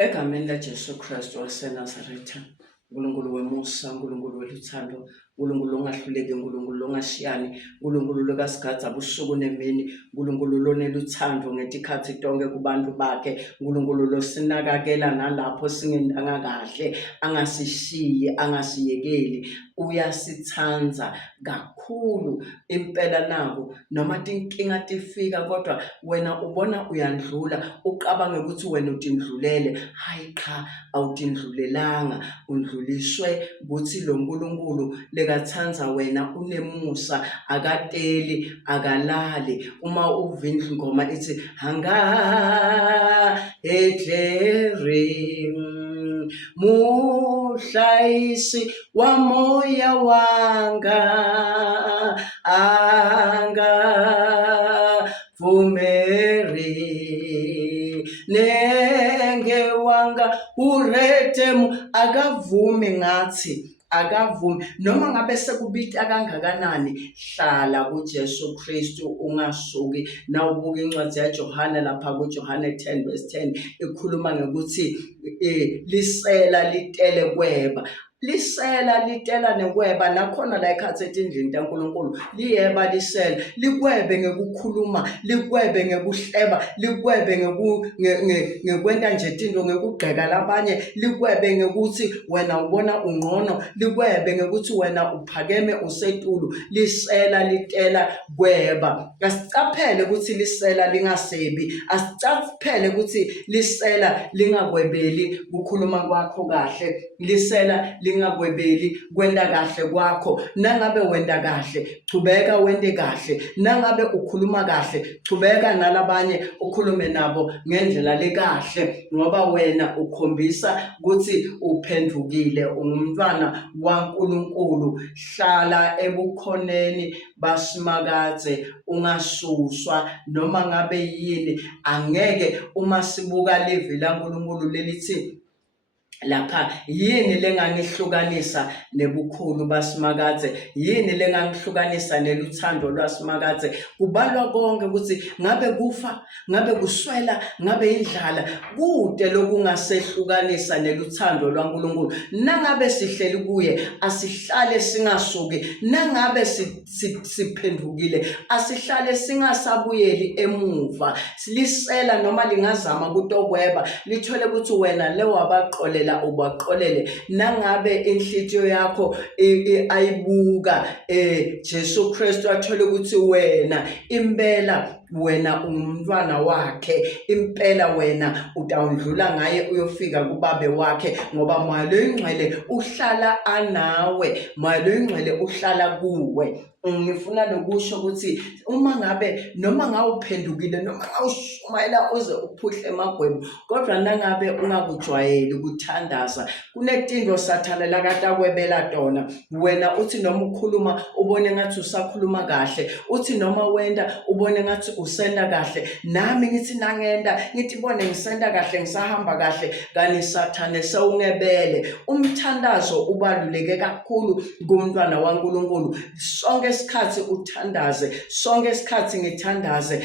Egameni laJesu Kristu waseNazaretha, uNkulunkulu wemusa, uNkulunkulu weluthando, uNkulunkulu ongahluleki, uNkulunkulu ongashiyani, uNkulunkulu lokasigadza busuku nemini, uNkulunkulu loneluthando ngetikhathi tonke kubantu bakhe, uNkulunkulu losinakakela nalapho singendanga kahle, angasishiyi, angasiyekeli, uyasithanza kakhulu impela naku. Noma tinkinga tifika kodwa wena ubona uyandlula, uqabange ukuthi wena utindlulele. Hayi cha, awutindlulelanga, undluliswe ukuthi lo Nkulunkulu lekathanza wena unemusa, akateli, akalali. Uma uva ingoma ithi hanga edleri muhlayisi wa moya wanga anga vumeri nenge wanga uretemu, akavumi ngathi akavumi. Noma ngabe sekubita kangakanani, hlala kuJesu Kristu ungasuki. Nawubuka incwadi yaJohana lapha kuJohana 10:10 ikhuluma ngokuthi lisela litele kweba. Lisela litela nekweba nakhona la ekhathi etindlini kaNkulunkulu liyeba lisela likwebe ngekukhuluma, likwebe ngekuhleba, likwebe ngekwenta nje tinto, ngekugqeka labanye, likwebe ngekuthi wena ubona ungqono, likwebe ngekuthi wena uphakeme usetulu. Lisela litela kweba. Asicaphele ukuthi lisela lingasebi, asicaphele ukuthi lisela lingakwebeli kukhuluma kwakho kahle, lisela lingakwebeli kwenda kahle kwakho. Nangabe wenda kahle, chubeka wende kahle. Nangabe ukhuluma kahle, chubeka nalabanye ukhulume nabo ngendlela lekahle, ngoba wena ukhombisa ukuthi uphendukile, ungumntwana waNkulunkulu. Hlala ebukhoneni basimakadze, ungasuswa noma ngabe yini. Angeke uma sibuka livi laNkulunkulu lelithi lapha, yini lengangihlukanisa nebukhulu basimakadze, yini lengangihlukanisa neluthando lwasimakadze. Kubalwa konke ukuthi ngabe kufa, ngabe kuswela, ngabe indlala, kude lokungasehlukanisa neluthando lwaNkulunkulu. Nangabe sihleli kuye, asihlale singasuki. Nangabe siphendukile, asihlale singasabuyeli emuva. Lisela noma lingazama kutokweba, lithole ukuthi wena lewabaqolela ubaqolele. Nangabe inhlitiyo yakho ayibuka Jesu Kristu athole ukuthi wena impela wena umntwana wakhe, impela wena utawundlula ngaye uyofika kubabe wakhe, ngoba Moya Oyingcwele uhlala anawe, Moya Oyingcwele uhlala kuwe. Ngifuna lokusho ukuthi uma ngabe noma ngawuphendukile, noma ngawushumayela uze uphuhle emagwebu, kodwa nangabe ungakujwayeli ukuthandaza, kunetinto sathana lakatakwebela tona. Wena uthi noma ukhuluma ubone ngathi usakhuluma kahle, uthi noma wenda ubone ngathi usenda kahle. Nami ngithi nangenda ngithi bone ngisenda kahle, ngisahamba kahle, kani sathane sewungebele. Umthandazo ubaluleke kakhulu kumntwana waNkulunkulu. Sonke isikhathi uthandaze, sonke isikhathi ngithandaze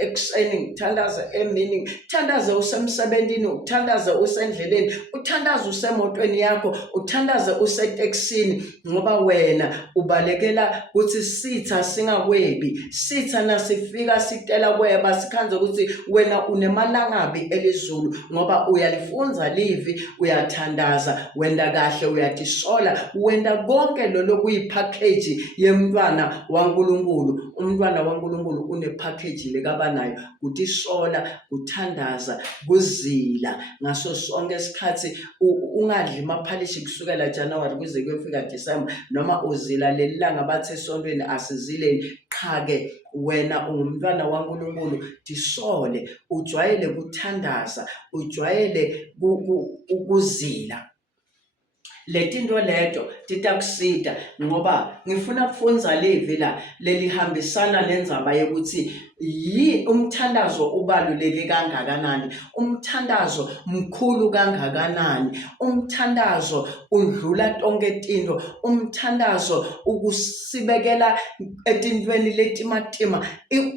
ekuseni, ngithandaze emini, ngithandaze usemsebentini, uthandaze usendleleni, uthandaze usemotweni yakho, uthandaze usetekisini, ngoba wena ubalekela ukuthi sitha singakwebi. Sitha nasifika sitela kweba, sikhanze ukuthi wena unemalangabi elizulu, ngoba uyalifunza livi, uyathandaza, wenda kahle, uyatisola, wenda konke lokuyipackage yemntwana waNkulunkulu. Umntwana waNkulunkulu unepackage lekabanayo, kutisola, kuthandaza, kuzila ngaso sonke isikhathi. Ungadli maphalishi kusukela January kuze kuyofika December, noma uzila lelilanga bathi esontweni asizileni. Qha-ke wena ungumntwana waNkulunkulu, tisole, ujwayele kuthandaza, ujwayele ukuzila. Letinto leto titakusita ngoba ngifuna kufunza livi la lelihambisana nendzaba yokuthi umthandazo ubaluleke kangakanani, umthandazo mkhulu kangakanani, umthandazo undlula tonke tinto, umthandazo ukusibekela etintweni letimatima,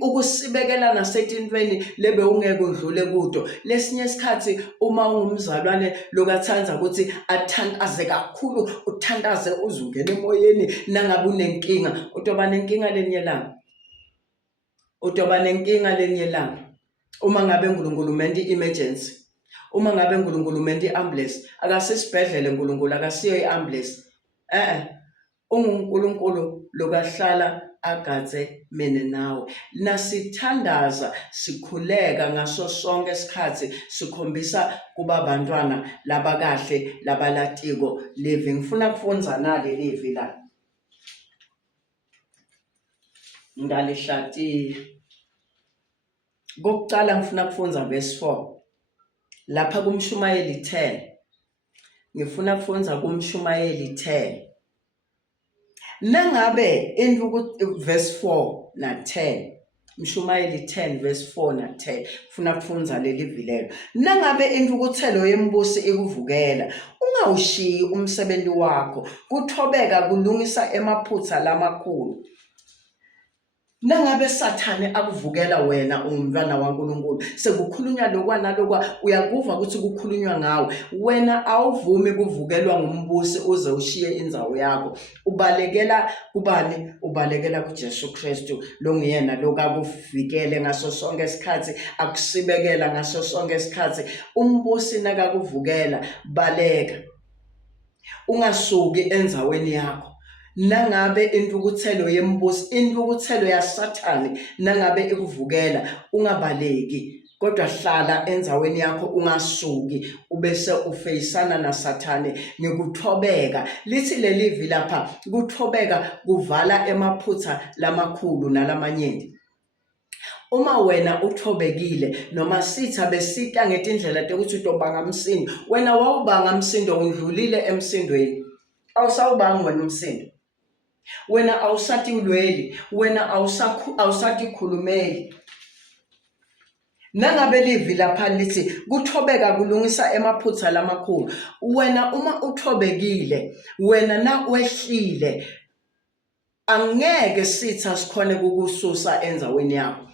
ukusibekela nasetintweni lebe ungeke udlule kuto. Lesinye isikhathi uma ungumzalwane lokathanda ukuthi athandaze kakhulu, uthandaze uzungena emoyeni nangabe unenkinga, utoba nenkinga lenye langa. Utoba nenkinga lenye langa. Uma ngabe uNkulunkulu umente emergency, uma ngabe uNkulunkulu umente ambulance, akasisibhedlele uNkulunkulu, akasiyo iambulance. UNkulunkulu lokahlala agadze mina nawe. Nasithandaza sikhuleka ngaso sonke isikhathi, sikhombisa kuba bantwana labakahle labalatiko livi. Ngifuna kufunza nale livi la. Ngalihlatiye. Kokuqala ngifuna kufunza verse 4. Lapha kuMshumayeli 10. Ngifuna kufunza kuMshumayeli 10. Nangabe verse 4 na 10. Mshumayeli 10 verse 4 na 10. Ngifuna kufunza leli vilelo. Nangabe intukuthelo yembusi ikuvukela, ungawushiyi umsebenzi wakho, kuthobeka kulungisa emaphutsa lamakhulu. Nangabe Sathane akuvukela wena ungumntwana waNkulunkulu, sekukhulunywa lokwa uyakuva ukuthi kukhulunywa ngawe, wena awuvumi kuvukelwa ngumbusi uze ushiye indzawo yakho. Ubalekela kubani? Ubalekela kuJesu Kristu, lo nguyena lokakuvikele ngaso sonke isikhathi, akusibekela ngaso sonke isikhathi. Umbusi nakakuvukela, baleka, ungasuki endzaweni yakho. Nangabe intukuthelo yembusi, intukuthelo yaSathane nangabe ikuvukela, ungabaleki, kodwa hlala endzaweni yakho, ungasuki ubese ufeyisana naSathane ngikuthobeka. Lithi lelivi lapha, kuthobeka kuvala emaphutsa lamakhulu nalamanyenti. Uma wena uthobekile, noma sitha besita ngetindlela tekuthi utobanga umsindo, wena wawubanga umsindo, undlulile emsindweni, awusawubanga wena umsindo. Wena awusati ulweli, wena awusati khulumeli. Nangabe livi lapha lithi kuthobeka kulungisa emaphutsa lamakhulu, wena uma uthobekile, wena na wehlile, angeke sitha sikhone kukususa endzaweni yakho.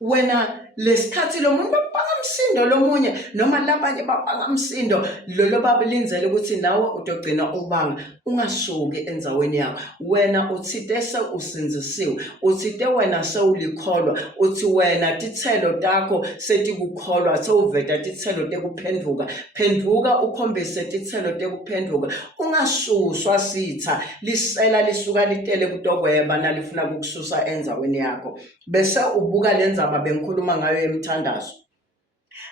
Wena lesikhathi lo muntu babanga umsindo lomunye noma labanye babanga umsindo, lolo babelinzele ukuthi nawe utogcina ubanga, ungasuki endzaweni yakho. Wena uthite usinzisiwe, uthite wena sewulikholwa, uthi wena tithelo takho setikukholwa, sewuveta tithelo tekuphenduka, phenduka ukhombise tithelo tekuphenduka. Ungasuswa sitha lisela lisuka litele kutokweba nalifuna kukususa endzaweni yakho, bese ubuka lendzaba bengikhuluma ngayo emthandazo.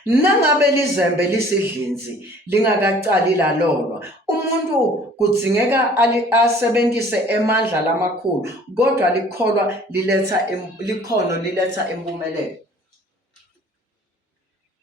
Nangabe lizembe lisidlinzi lingakacali lalolwa, umuntu kudzingeka asebentise emandla lamakhulu, kodwa likhono liletha impumelelo.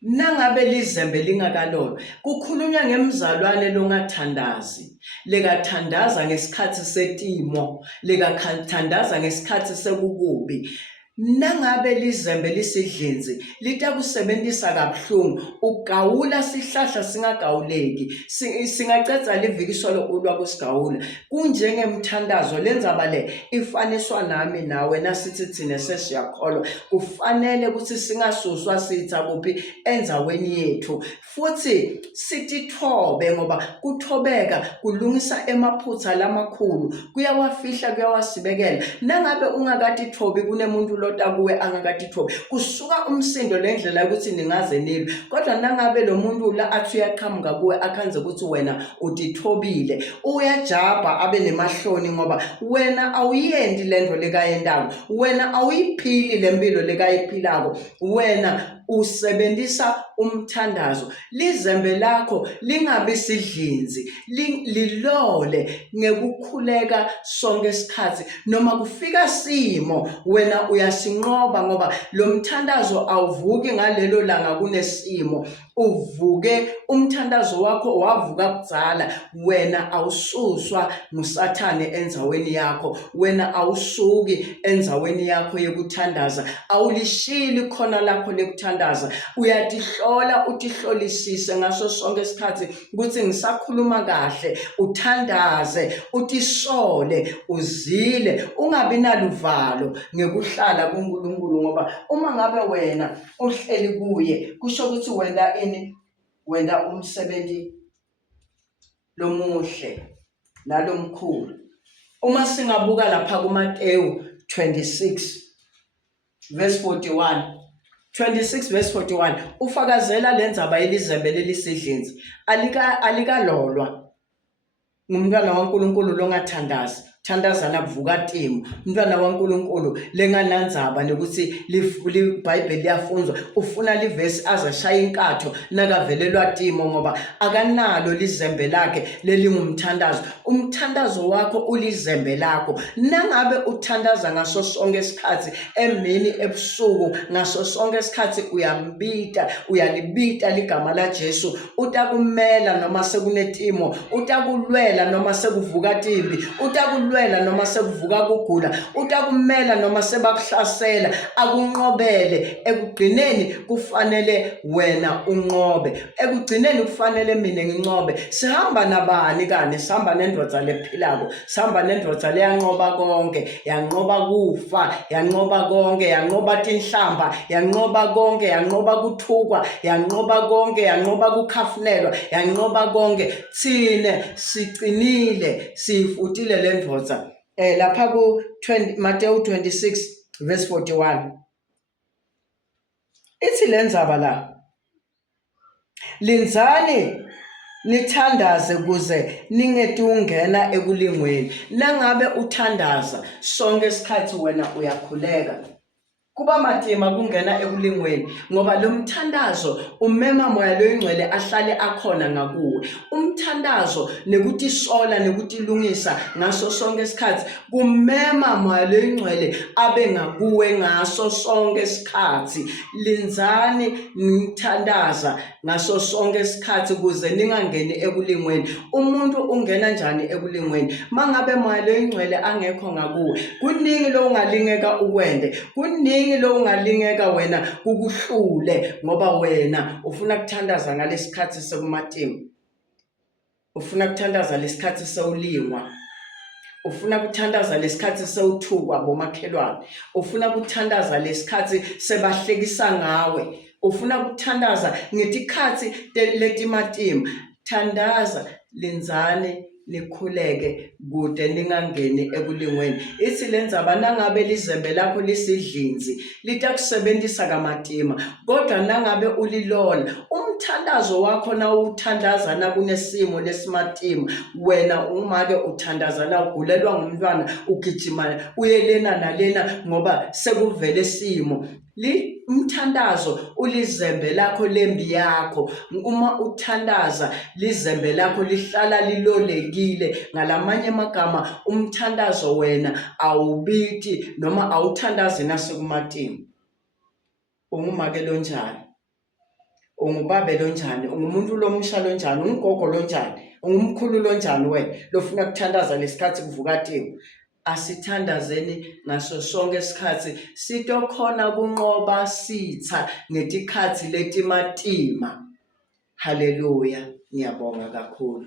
Nangabe lizembe lingakalolwa, kukhulunywa ngemzalwane longathandazi, lekathandaza ngesikhathi setimo, lekathandaza ngesikhathi sekukubi. Nangabe lizembe lisidlinzi litakusebentisa kabuhlungu, ugawula sihlahla singagawuleki, singacedza livikiswa lokulwa kusigawula. Kunjengemthandazo, lendzaba le ifaniswa nami nawe nasithi thina sesiyakholwa, kufanele ukuthi singasuswa sitha kuphi endzaweni yethu, futhi sitithobe ngoba kuthobeka kulungisa emaphutsa lamakhulu, kuyawafihla kuyawasibekela. Nangabe ungakatithobi, kunemuntu lota kuwe angakatithobi, kusuka umsindo lendlela ukuthi ningaze nilwe, kodwa nangabe lo muntu la athi uyaqhamuka kuwe akhanze ukuthi wena utithobile, uyajabha abe nemahloni ngoba wena awuyendi lento lekayendako, wena awuyiphili lempilo lekayiphilako, wena usebenzisa umthandazo. Lizembe lakho lingabi sidlinzi, lilole ngekukhuleka sonke isikhathi. Noma kufika simo wena uyasinqoba, ngoba lo mthandazo awuvuki ngalelo langa kunesimo, uvuke umthandazo wakho wavuka kudzala. Wena awususwa ngusathane endzaweni yakho, wena awusuki endzaweni yakho yekuthandaza, awulishili khona lakho lekuthandaza. Uyatihlola, utihlolisise ngaso sonke isikhathi ukuthi ngisakhuluma kahle, uthandaze, utisole, uzile, ungabi naluvalo ngekuhlala kuNkulunkulu, ngoba uma ngabe wena uhleli kuye kusho ukuthi wena umsebenzi lomuhle nalomkhulu. Uma singabuka lapha kuMateyu 26 verse 41, 26 verse 41, ufakazela lendzaba yelizembe lelisidlinzi alikalolwa ngumntwana waNkulunkulu longathandazi. Thandazana kuvuka timu, umntwana waNkulunkulu lenganandzaba nokuthi iBhayibheli liyafunzwa, ufuna livesi azashaya inkatho nakavelelwa timo, ngoba akanalo lizembe lakhe lelingumthandazo. Umthandazo wakho ulizembe lakho. Nangabe uthandaza ngaso sonke isikhathi, emini ebusuku, ngaso sonke isikhathi uyalibita ligama laJesu, utakumela noma sekunetimo, utakulwela noma sekuvuka timbi, utakulwela noma sekuvuka kugula, utakumela noma sebakuhlasela, akunqobele. Ekugcineni kufanele wena unqobe, ekugcineni kufanele mina nginqobe. Sihamba nabani kani? Sihamba nendoda lephilako, sihamba nendoda leyanqoba konke, yanqoba kufa, yanqoba konke, yanqoba tinhlamba, yanqoba konke, yanqoba kuthukwa, yanqoba konke, yanqoba kukhafunelwa, yanqoba konke. Thine sicinile, siyifutile le ndoda. Lapha ku Mateyu 26 verse 41 ithi lendzaba la, linzani nithandaze kuze ningeti ungena ekulingweni. Nangabe uthandaza sonke isikhathi wena uyakhuleka, kuba matima kungena ekulingweni, ngoba lo mthandazo umema moya loyingcwele ahlale akhona ngakuwe. Umthandazo nekutisola nekutilungisa ngaso sonke isikhathi kumema moya loyingcwele abe ngakuwe ngaso sonke isikhathi. Linzani nithandaza ngaso sonke isikhathi kuze ningangeni ekulingweni. Umuntu ungena njani ekulingweni? Mangabe moya loyingcwele angekho ngakuwe, kuningi lo ungalingeka ukwende, kuningi lo ungalingeka wena kukuhlule, ngoba wena ufuna kuthandaza ngalesikhathi sekumatimo, ufuna kuthandaza lesikhathi sewulingwa, ufuna kuthandaza lesikhathi sewuthukwa bomakhelwane, ufuna kuthandaza lesikhathi sebahlekisa ngawe, ufuna kuthandaza ngetikhathi letimatima. Thandaza, linzani nikhuleke kude ningangeni ekulingweni. Ithi lendzaba nangabe lizembe lakho lisidlinzi litakusebenzisa kamatima, kodwa nangabe ulilola umthandazo wakho na uthandaza na kunesimo lesimatima, wena umake uthandaza na ugulelwa ngumntwana ugijima uyelena nalena ngoba sekuvele simo. Umthandazo ulizembe lakho lembi yakho. Uma uthandaza lizembe lakho lihlala lilolekile. Ngalamanye amagama umthandazo wena awubiti noma awuthandazi nasekumatini. Ungumake lonjani, ungubabe lonjani, ungumuntu lomusha lonjani, ungogo lonjani, ungumkhulu lonjani wena lofuna kuthandaza lesikhathi kuvuka timu. Asithandazeni ngaso sonke isikhathi, sitokhona kunqoba sitha ngetikhathi letimatima. Haleluya, ngiyabonga kakhulu.